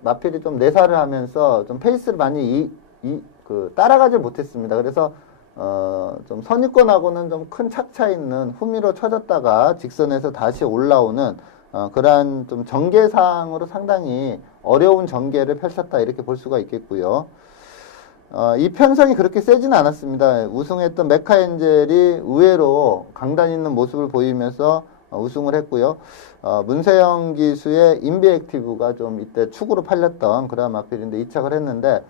마필이 좀 내사를 하면서 좀 페이스를 많이 따라가지 못했습니다. 그래서 좀 선입권하고는 좀 큰 착차 있는 후미로 쳐졌다가 직선에서 다시 올라오는 그러한 좀 전개상으로 상당히 어려운 전개를 펼쳤다 이렇게 볼 수가 있겠고요. 이 편성이 그렇게 세지는 않았습니다. 우승했던 메카엔젤이 의외로 강단 있는 모습을 보이면서 우승을 했고요. 문세영 기수의 인비액티브가 좀 이때 축으로 팔렸던 그런 마필인데 이착을 했는데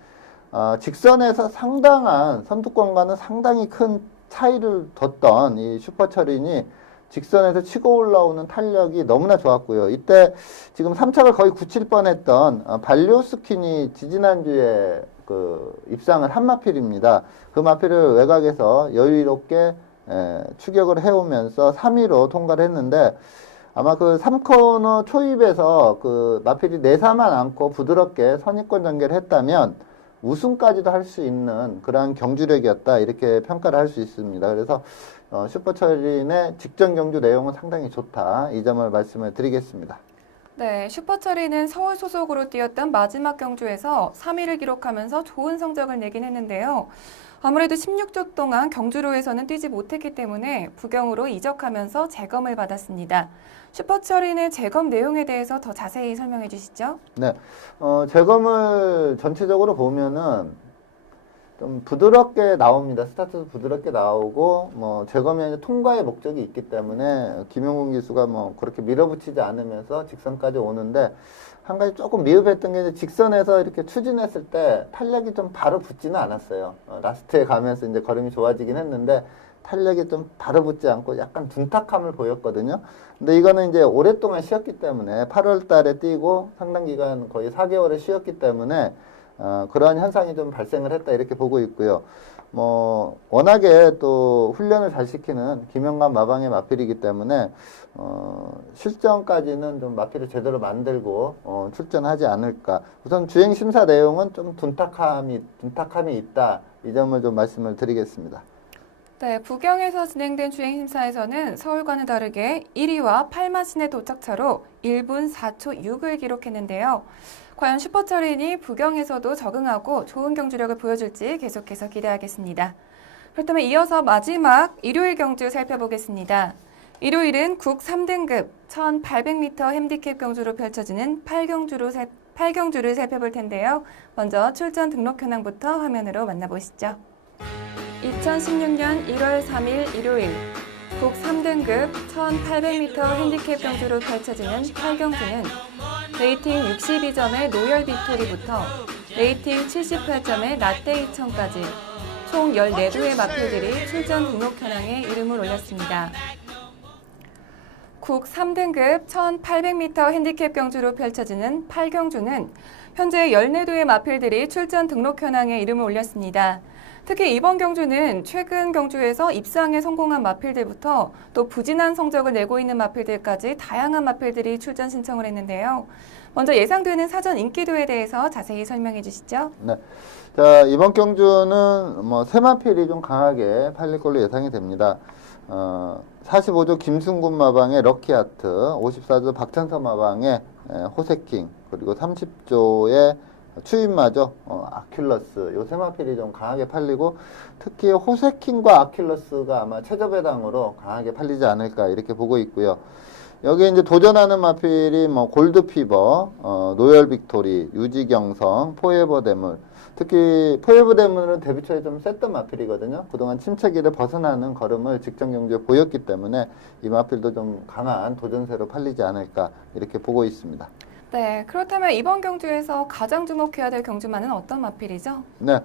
직선에서 상당한 선두권과는 상당히 큰 차이를 뒀던 이 슈퍼철인이 직선에서 치고 올라오는 탄력이 너무나 좋았고요. 이때 지금 3착을 거의 굳힐 뻔했던 발리오스킨이 지지난주에 입상을 한 마필입니다. 그 마필을 외곽에서 여유롭게 추격을 해오면서 3위로 통과를 했는데 아마 그 3코너 초입에서 그 마필이 내사만 않고 부드럽게 선입권 전개를 했다면 우승까지도 할 수 있는 그러한 경주력이었다 이렇게 평가를 할 수 있습니다. 그래서 슈퍼철인의 직전 경주 내용은 상당히 좋다 이 점을 말씀을 드리겠습니다. 네, 슈퍼철인은 서울 소속으로 뛰었던 마지막 경주에서 3위를 기록하면서 좋은 성적을 내긴 했는데요. 아무래도 16주 동안 경주로에서는 뛰지 못했기 때문에 부경으로 이적하면서 재검을 받았습니다. 슈퍼철인의 재검 내용에 대해서 더 자세히 설명해 주시죠. 네, 재검을 전체적으로 보면은 좀 부드럽게 나옵니다. 스타트도 부드럽게 나오고 뭐 제거면 통과의 목적이 있기 때문에 김용훈 기수가 뭐 그렇게 밀어붙이지 않으면서 직선까지 오는데 한 가지 조금 미흡했던 게 이제 직선에서 이렇게 추진했을 때 탄력이 좀 바로 붙지는 않았어요. 라스트에 가면서 이제 걸음이 좋아지긴 했는데 탄력이 좀 바로 붙지 않고 약간 둔탁함을 보였거든요. 근데 이거는 이제 오랫동안 쉬었기 때문에 8월 달에 뛰고 상당 기간 거의 4개월을 쉬었기 때문에 그러한 현상이 좀 발생을 했다 이렇게 보고 있고요. 뭐 워낙에 또 훈련을 잘 시키는 김영관 마방의 마필이기 때문에 실전까지는 좀 마필을 제대로 만들고 출전하지 않을까. 우선 주행 심사 내용은 좀 둔탁함이 있다 이 점을 좀 말씀을 드리겠습니다. 네, 부경에서 진행된 주행심사에서는 서울과는 다르게 1위와 8마신의 도착차로 1분 4초 6을 기록했는데요. 과연 슈퍼처린이 부경에서도 적응하고 좋은 경주력을 보여줄지 계속해서 기대하겠습니다. 그렇다면 이어서 마지막 일요일 경주 살펴보겠습니다. 일요일은 국 3등급 1800m 핸디캡 경주로 펼쳐지는 8경주를 살펴볼 텐데요. 먼저 출전 등록 현황부터 화면으로 만나보시죠. 2016년 1월 3일 일요일 국 3등급 1800m 핸디캡 경주로 펼쳐지는 8경주는 레이팅 62점의 노열 빅토리부터 레이팅 78점의 라떼 2000까지 총 14두의 마필들이 출전 등록 현황에 이름을 올렸습니다. 국 3등급 1800m 핸디캡 경주로 펼쳐지는 8경주는 현재 14두의 마필들이 출전 등록 현황에 이름을 올렸습니다. 특히 이번 경주는 최근 경주에서 입상에 성공한 마필들부터 또 부진한 성적을 내고 있는 마필들까지 다양한 마필들이 출전 신청을 했는데요. 먼저 예상되는 사전 인기도에 대해서 자세히 설명해 주시죠. 네. 자, 이번 경주는 뭐 세 마필이 좀 강하게 팔릴 걸로 예상이 됩니다. 45조 김승군 마방의 럭키하트, 54조 박찬서 마방의 호세킹, 그리고 30조의 추임마죠. 아큘러스. 요 세 마필이 좀 강하게 팔리고 특히 호세킹과 아큘러스가 아마 최저배당으로 강하게 팔리지 않을까 이렇게 보고 있고요. 여기 이제 도전하는 마필이 뭐 골드피버, 노열 빅토리, 유지경성, 포에버 대물. 특히 포에버 대물은 데뷔 초에 좀 셌던 마필이거든요. 그동안 침체기를 벗어나는 걸음을 직전 경주에 보였기 때문에 이 마필도 좀 강한 도전세로 팔리지 않을까 이렇게 보고 있습니다. 네, 그렇다면 이번 경주에서 가장 주목해야 될 경주만은 어떤 마필이죠? 네,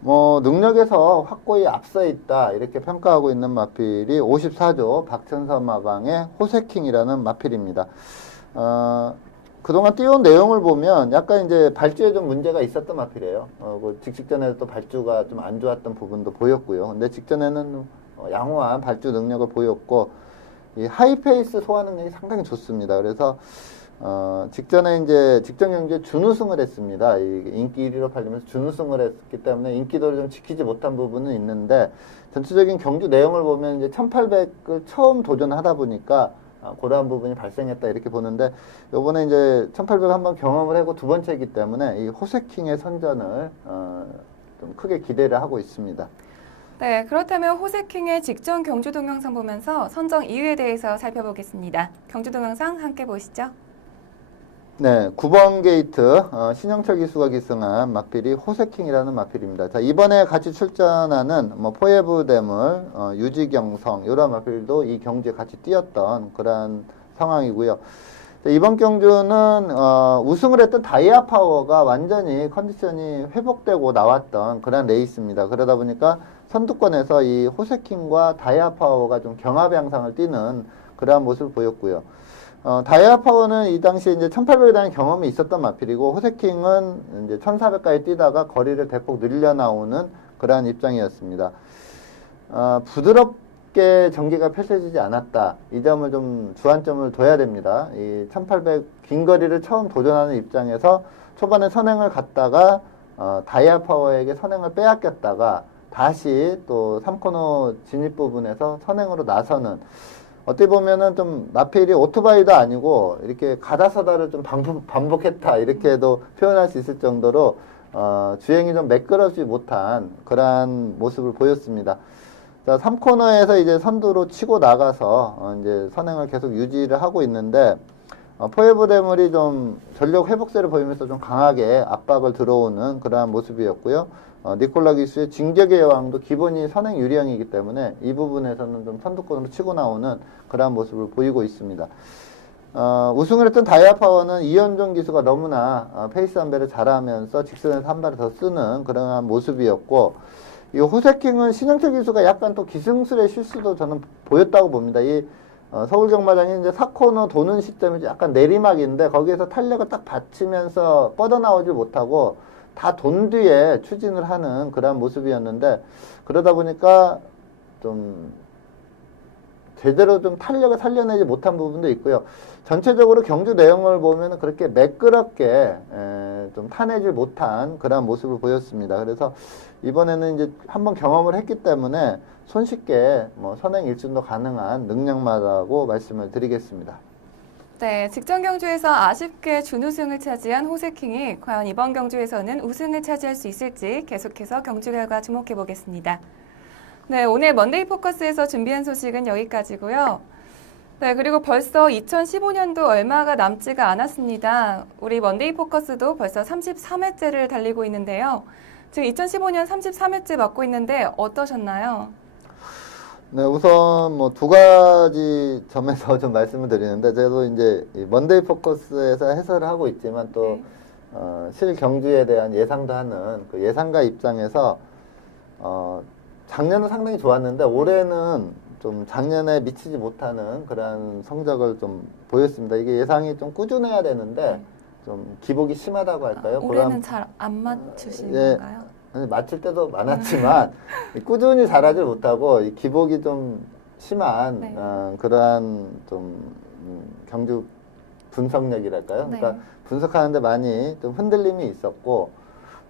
뭐 능력에서 확고히 앞서 있다 이렇게 평가하고 있는 마필이 54조 박천서 마방의 호세킹이라는 마필입니다. 그동안 띄운 내용을 보면 약간 이제 발주에 좀 문제가 있었던 마필이에요. 그 직전에 또 발주가 좀 안 좋았던 부분도 보였고요. 근데 직전에는 양호한 발주 능력을 보였고 이 하이페이스 소화 능력이 상당히 좋습니다. 그래서 직전에 이제 직전 경주에 준우승을 했습니다. 인기 1위로 팔리면서 준우승을 했기 때문에 인기도를 좀 지키지 못한 부분은 있는데 전체적인 경주 내용을 보면 이제 1800을 처음 도전하다 보니까 그러한 부분이 발생했다 이렇게 보는데 요번에 이제 1800 한번 경험을 하고 두 번째이기 때문에 이 호세킹의 선전을 좀 크게 기대를 하고 있습니다. 네, 그렇다면 호세킹의 직전 경주 동영상 보면서 선정 이유에 대해서 살펴보겠습니다. 경주 동영상 함께 보시죠. 네, 9번 게이트 신영철 기수가 기승한 마필이 호세킹이라는 마필입니다. 자, 이번에 같이 출전하는 뭐 포에브 대물, 유지경성 이런 마필도 이 경주에 같이 뛰었던 그런 상황이고요. 자, 이번 경주는 우승을 했던 다이아 파워가 완전히 컨디션이 회복되고 나왔던 그런 레이스입니다. 그러다 보니까 선두권에서 이 호세킹과 다이아 파워가 좀 경합 양상을 띠는 그러한 모습을 보였고요. 다이아 파워는 이 당시에 이제 1800에 대한 경험이 있었던 마필이고, 호세킹은 이제 1400까지 뛰다가 거리를 대폭 늘려 나오는 그러한 입장이었습니다. 부드럽게 전개가 펼쳐지지 않았다. 이 점을 좀 주안점을 둬야 됩니다. 이 1800 긴 거리를 처음 도전하는 입장에서 초반에 선행을 갔다가, 다이아 파워에게 선행을 빼앗겼다가, 다시 또 3코너 진입 부분에서 선행으로 나서는, 어떻게 보면은 좀 마필이 오토바이도 아니고 이렇게 가다서다를 좀 반복했다 이렇게도 표현할 수 있을 정도로 주행이 좀 매끄럽지 못한 그러한 모습을 보였습니다. 자, 3코너에서 이제 선두로 치고 나가서 이제 선행을 계속 유지를 하고 있는데 포에브 대물이 좀 전력 회복세를 보이면서 좀 강하게 압박을 들어오는 그러한 모습이었고요. 니콜라 기수의 진격의 여왕도 기본이 선행 유리형이기 때문에 이 부분에서는 좀 선두권으로 치고 나오는 그러한 모습을 보이고 있습니다. 우승을 했던 다이아파워는 이현종 기수가 너무나 페이스 안배를 잘하면서 직선에서 한 발을 더 쓰는 그런 모습이었고, 이 호세킹은 신영철 기수가 약간 또 기승술의 실수도 저는 보였다고 봅니다. 이 서울 경마장이 이제 4코너 도는 시점이 약간 내리막인데 거기에서 탄력을 딱 받치면서 뻗어나오지 못하고 다 돈 뒤에 추진을 하는 그런 모습이었는데, 그러다 보니까 좀 제대로 좀 탄력을 살려내지 못한 부분도 있고요. 전체적으로 경주 내용을 보면 그렇게 매끄럽게 좀 타내지 못한 그런 모습을 보였습니다. 그래서 이번에는 이제 한번 경험을 했기 때문에 손쉽게 뭐 선행 일준도 가능한 능력마다고 말씀을 드리겠습니다. 네, 직전 경주에서 아쉽게 준우승을 차지한 호세킹이 과연 이번 경주에서는 우승을 차지할 수 있을지 계속해서 경주 결과 주목해 보겠습니다. 네, 오늘 먼데이 포커스에서 준비한 소식은 여기까지고요. 네, 그리고 벌써 2015년도 얼마가 남지가 않았습니다. 우리 먼데이 포커스도 벌써 33회째를 달리고 있는데요. 지금 2015년 33회째 맡고 있는데 어떠셨나요? 네, 우선 뭐 두 가지 점에서 좀 말씀을 드리는데, 저도 이제 이 먼데이 포커스에서 해설을 하고 있지만 또 실경주에 대한 예상도 하는 그 예상가 입장에서 작년은 상당히 좋았는데 올해는 좀 작년에 미치지 못하는 그런 성적을 좀 보였습니다. 이게 예상이 좀 꾸준해야 되는데 좀 기복이 심하다고 할까요? 올해는 잘 안 맞추시는 예, 건가요? 맞출 때도 많았지만 꾸준히 잘하지 못하고 이 기복이 좀 심한 네. 그러한 좀 경주 분석력이랄까요? 네. 그러니까 분석하는데 많이 좀 흔들림이 있었고,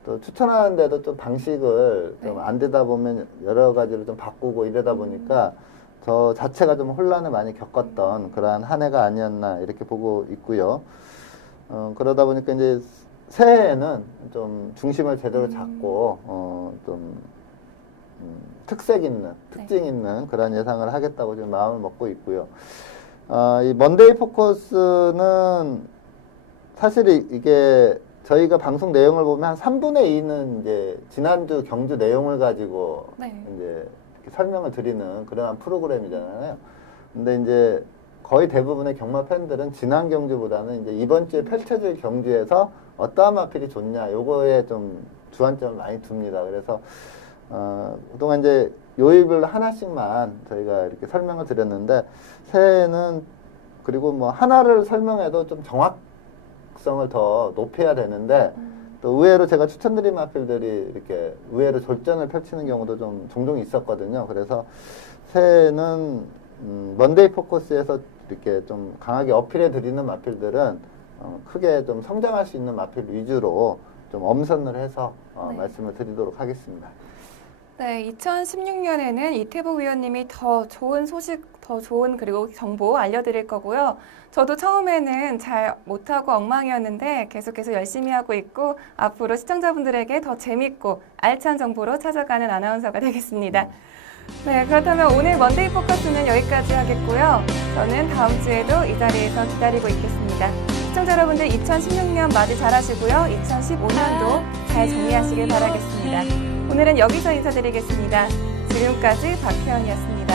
또 추천하는데도 좀 방식을 좀 안 되다 보면 여러 가지로 좀 바꾸고 이러다 보니까 저 자체가 좀 혼란을 많이 겪었던 그러한 한 해가 아니었나 이렇게 보고 있고요. 그러다 보니까 이제 새해에는 좀 중심을 제대로 잡고 좀 특색 있는, 특징 있는 그런 예상을 하겠다고 지금 마음을 먹고 있고요. 이 먼데이 포커스는 사실 이게 저희가 방송 내용을 보면 한 3분의 2는 이제 지난주 경주 내용을 가지고 이제 설명을 드리는 그런 프로그램이잖아요. 근데 이제 거의 대부분의 경마 팬들은 지난 경주보다는 이제 이번 주에 펼쳐질 경주에서 어떠한 마필이 좋냐, 요거에 좀 주안점을 많이 둡니다. 그래서 그동안 이제 요일별로 하나씩만 저희가 이렇게 설명을 드렸는데, 새해에는 그리고 뭐 하나를 설명해도 좀 정확성을 더 높여야 되는데, 또 의외로 제가 추천드린 마필들이 이렇게 의외로 졸전을 펼치는 경우도 좀 종종 있었거든요. 그래서 새해에는 먼데이 포커스에서 이렇게 좀 강하게 어필해 드리는 마필들은 크게 좀 성장할 수 있는 마필 위주로 좀 엄선을 해서 말씀을 드리도록 하겠습니다. 네, 2016년에는 이태복 위원님이 더 좋은 소식, 더 좋은 그리고 정보 알려드릴 거고요. 저도 처음에는 잘 못하고 엉망이었는데 계속해서 열심히 하고 있고 앞으로 시청자분들에게 더 재밌고 알찬 정보로 찾아가는 아나운서가 되겠습니다. 네, 그렇다면 오늘 먼데이 포커스는 여기까지 하겠고요. 저는 다음 주에도 이 자리에서 기다리고 있겠습니다. 시청자 여러분들 2016년 맞이 잘하시고요. 2015년도 잘 정리하시길 바라겠습니다. 오늘은 여기서 인사드리겠습니다. 지금까지 박혜연이었습니다.